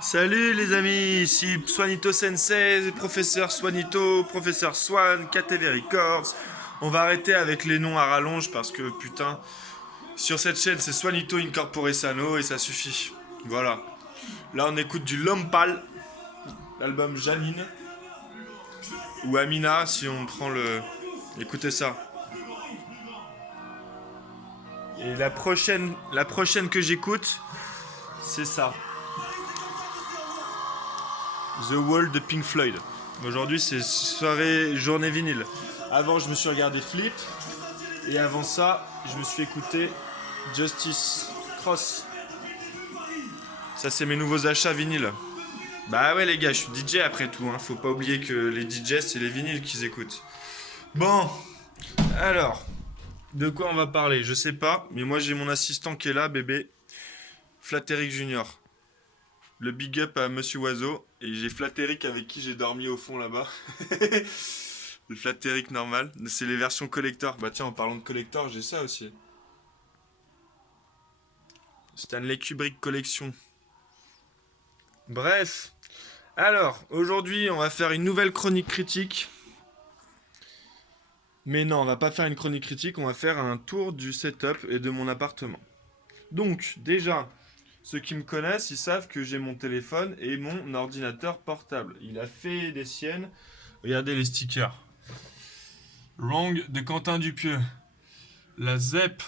Salut les amis, ici Swanito Sensei, professeur Swanito, professeur Swan, KTV Records. On va arrêter avec les noms à rallonge parce que putain, sur cette chaîne c'est Swanito Incorpore Sano et ça suffit. Voilà. Là on écoute du Lompal, l'album Janine, ou Amina si on prend le... Écoutez ça. Et la prochaine que j'écoute, c'est ça. The Wall de Pink Floyd. Aujourd'hui c'est journée vinyle. Avant je me suis regardé Flip. Et avant ça je me suis écouté Justice Cross. Ça c'est mes nouveaux achats vinyles. Bah ouais les gars, je suis DJ après tout, hein. Faut pas oublier que les DJ c'est les vinyles qu'ils écoutent. Bon, alors, de quoi on va parler? Je sais pas, mais moi j'ai mon assistant qui est là, bébé. Flatteric Junior. Le big up à Monsieur Oiseau. Et j'ai Flatteric avec qui j'ai dormi au fond là-bas. Le Flatteric normal. C'est les versions collector. Bah tiens, en parlant de collector, j'ai ça aussi. Stanley Kubrick Collection. Bref. Alors, aujourd'hui, on va faire une nouvelle chronique critique. Mais non, on va pas faire une chronique critique, on va faire un tour du setup et de mon appartement. Donc, déjà, ceux qui me connaissent, ils savent que j'ai mon téléphone et mon ordinateur portable. Il a fait des siennes. Regardez les stickers. Wrong de Quentin Dupieux. La ZEP,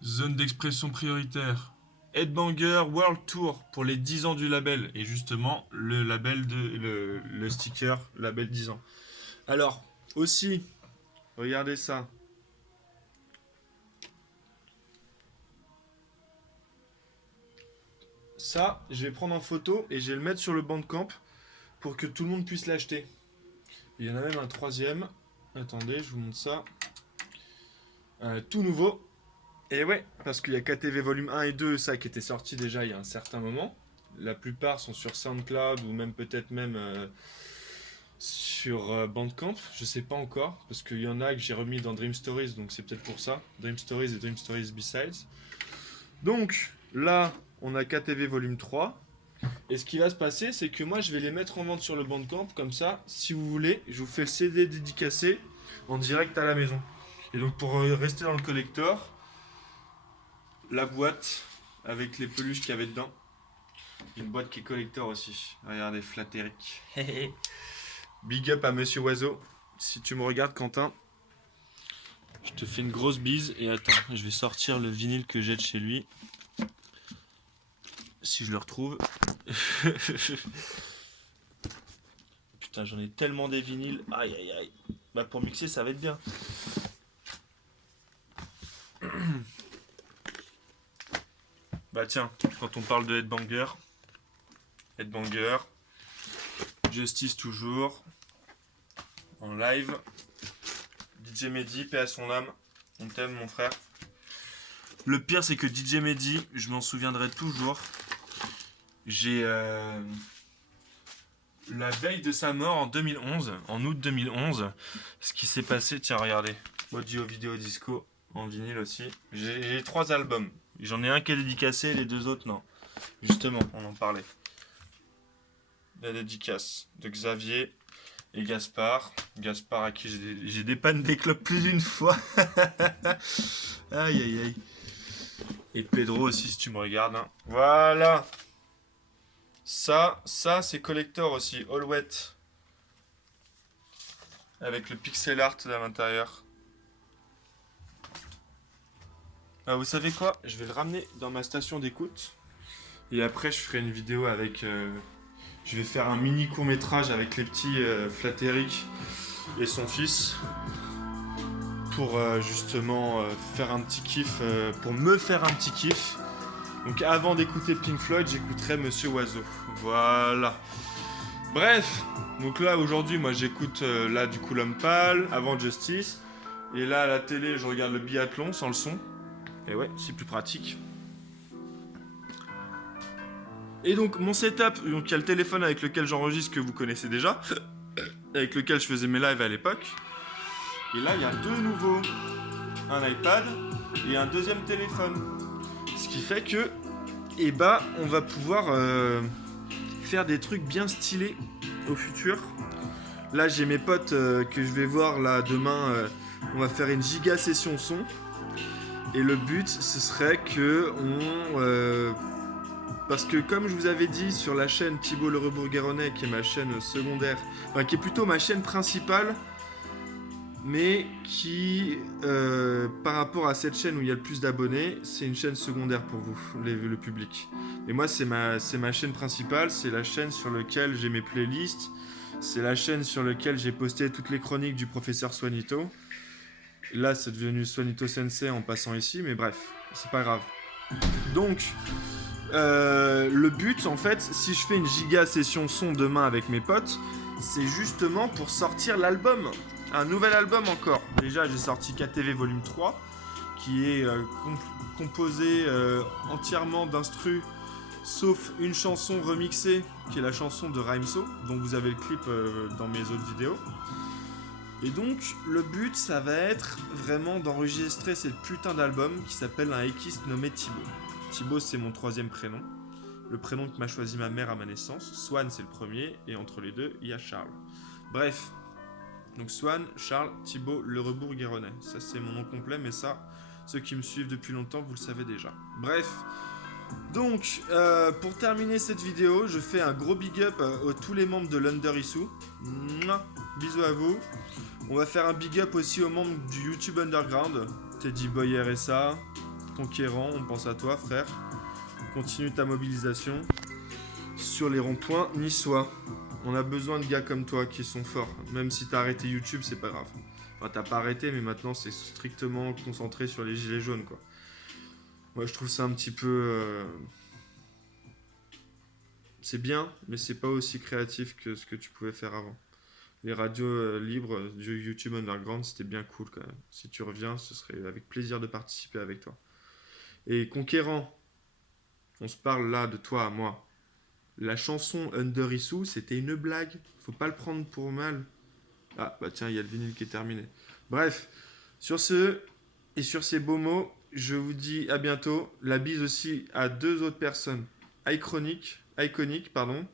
zone d'expression prioritaire. Headbanger World Tour pour les 10 ans du label. Et justement, le label le sticker, label 10 ans. Alors, aussi, regardez ça. Ça, je vais prendre en photo et je vais le mettre sur le Bandcamp pour que tout le monde puisse l'acheter. Il y en a même un troisième. Attendez, je vous montre ça. Tout nouveau. Et ouais, parce qu'il y a KTV volume 1 et 2, ça qui était sorti déjà il y a un certain moment. La plupart sont sur SoundCloud ou même peut-être même sur Bandcamp. Je sais pas encore, parce qu'il y en a que j'ai remis dans Dream Stories, donc c'est peut-être pour ça. Dream Stories et Dream Stories B-Sides. Donc là, on a KTV volume 3. Et ce qui va se passer, c'est que moi je vais les mettre en vente sur le Bandcamp, comme ça, si vous voulez, je vous fais le CD dédicacé en direct à la maison. Et donc pour rester dans le collector, la boîte avec les peluches qu'il y avait dedans. Une boîte qui est collector aussi. Regardez, Flatteric. Big up à Monsieur Oiseau. Si tu me regardes, Quentin, je te fais une grosse bise. Et attends, je vais sortir le vinyle que j'ai de chez lui. Si je le retrouve. Putain, j'en ai tellement des vinyles. Aïe aïe aïe. Bah pour mixer, ça va être bien. Bah tiens, quand on parle de Headbanger, Justice toujours, en live, DJ Mehdi, paix à son âme, on t'aime mon frère. Le pire c'est que DJ Mehdi, je m'en souviendrai toujours, j'ai la veille de sa mort en 2011, en août 2011, ce qui s'est passé, tiens regardez, audio, vidéo, disco, en vinyle aussi, j'ai 3 albums. J'en ai un qui est dédicacé, les 2 autres non. Justement, on en parlait. La dédicace de Xavier et Gaspard. Gaspard à qui j'ai dépanné des clopes plus d'une fois. Aïe aïe aïe. Et Pedro aussi si tu me regardes. Hein. Voilà. Ça c'est collector aussi. All Wet. Avec le pixel art à l'intérieur. Ah, vous savez quoi? Je vais le ramener dans ma station d'écoute. Et après, je ferai une vidéo avec... je vais faire un mini court-métrage avec les petits Flatteric et son fils. Pour justement faire un petit kiff. Pour me faire un petit kiff. Donc avant d'écouter Pink Floyd, j'écouterai Monsieur Oiseau. Voilà. Bref. Donc là, aujourd'hui, moi, j'écoute là du coup Lompal, avant Justice. Et là, à la télé, je regarde le biathlon sans le son. Et ouais, c'est plus pratique. Et donc mon setup, donc il y a le téléphone avec lequel j'enregistre que vous connaissez déjà, avec lequel je faisais mes lives à l'époque. Et là il y a 2 nouveaux, un iPad et un deuxième téléphone. Ce qui fait que et bah on va pouvoir faire des trucs bien stylés au futur. Là j'ai mes potes que je vais voir là demain, on va faire une giga session son. Et le but ce serait que parce que comme je vous avais dit sur la chaîne Thibaut Le Rebourgueronnet, qui est ma chaîne secondaire, enfin qui est plutôt ma chaîne principale, mais qui, par rapport à cette chaîne où il y a le plus d'abonnés, c'est une chaîne secondaire pour vous, le public. Et moi, c'est ma chaîne principale, c'est la chaîne sur laquelle j'ai mes playlists, c'est la chaîne sur laquelle j'ai posté toutes les chroniques du professeur Swanito. Là, c'est devenu Swanito Sensei en passant ici, mais bref, c'est pas grave. Donc, le but, en fait, si je fais une giga session son demain avec mes potes, c'est justement pour sortir l'album. Un nouvel album encore. Déjà, j'ai sorti KTV Volume 3, qui est composé entièrement d'instrus, sauf une chanson remixée, qui est la chanson de Rhymso, dont vous avez le clip dans mes autres vidéos. Et donc, le but, ça va être vraiment d'enregistrer cette putain d'album qui s'appelle un équiste nommé Thibaut. Thibaut, c'est mon 3e prénom. Le prénom que m'a choisi ma mère à ma naissance. Swan, c'est le premier. Et entre les deux, il y a Charles. Bref. Donc Swan, Charles, Thibaut, Le Rebourgueronnet. Ça, c'est mon nom complet, mais ça, ceux qui me suivent depuis longtemps, vous le savez déjà. Bref. Donc, pour terminer cette vidéo, je fais un gros big up à tous les membres de l'Under Issue. Bisous à vous. On va faire un big up aussi aux membres du YouTube Underground. Teddy Boy RSA, Conquérant, on pense à toi, frère. Continue ta mobilisation sur les ronds-points niçois. On a besoin de gars comme toi qui sont forts. Même si t'as arrêté YouTube, c'est pas grave. Enfin, t'as pas arrêté, mais maintenant c'est strictement concentré sur les gilets jaunes, quoi. Moi, je trouve ça un petit peu... C'est bien, mais c'est pas aussi créatif que ce que tu pouvais faire avant. Les radios libres du YouTube Underground, c'était bien cool quand même. Si tu reviens, ce serait avec plaisir de participer avec toi. Et Conquérant, on se parle là de toi à moi. La chanson Under Issue, c'était une blague. Faut pas le prendre pour mal. Ah, bah tiens, il y a le vinyle qui est terminé. Bref, sur ce, et sur ces beaux mots, je vous dis à bientôt. La bise aussi à 2 autres personnes. Iconic, pardon.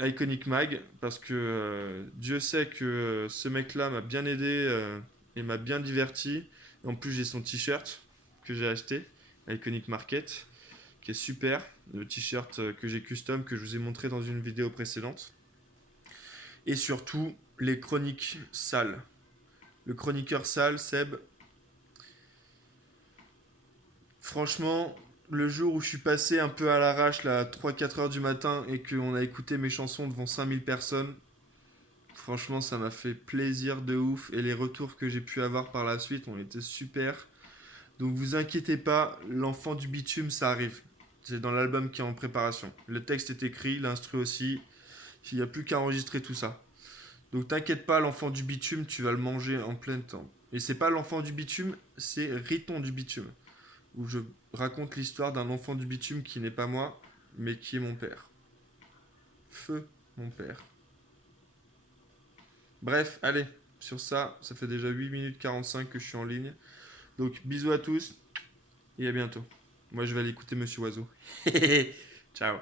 Iconic Mag, parce que Dieu sait que ce mec-là m'a bien aidé et m'a bien diverti. Et en plus, j'ai son t-shirt que j'ai acheté, Iconic Market, qui est super. Le t-shirt que j'ai custom, que je vous ai montré dans une vidéo précédente. Et surtout, les chroniques sales. Le chroniqueur sale, Seb. Franchement, le jour où je suis passé un peu à l'arrache, là, à 3-4 heures du matin, et qu'on a écouté mes chansons devant 5000 personnes, franchement, ça m'a fait plaisir de ouf. Et les retours que j'ai pu avoir par la suite ont été super. Donc vous inquiétez pas, l'enfant du bitume, ça arrive. C'est dans l'album qui est en préparation. Le texte est écrit, l'instru aussi. Il n'y a plus qu'à enregistrer tout ça. Donc t'inquiète pas, l'enfant du bitume, tu vas le manger en plein temps. Et c'est pas l'enfant du bitume, c'est Riton du bitume. Où je raconte l'histoire d'un enfant du bitume qui n'est pas moi, mais qui est mon père. Feu, mon père. Bref, allez, sur ça, ça fait déjà 8 minutes 45 que je suis en ligne. Donc bisous à tous et à bientôt. Moi je vais aller écouter Monsieur Oiseau. Ciao.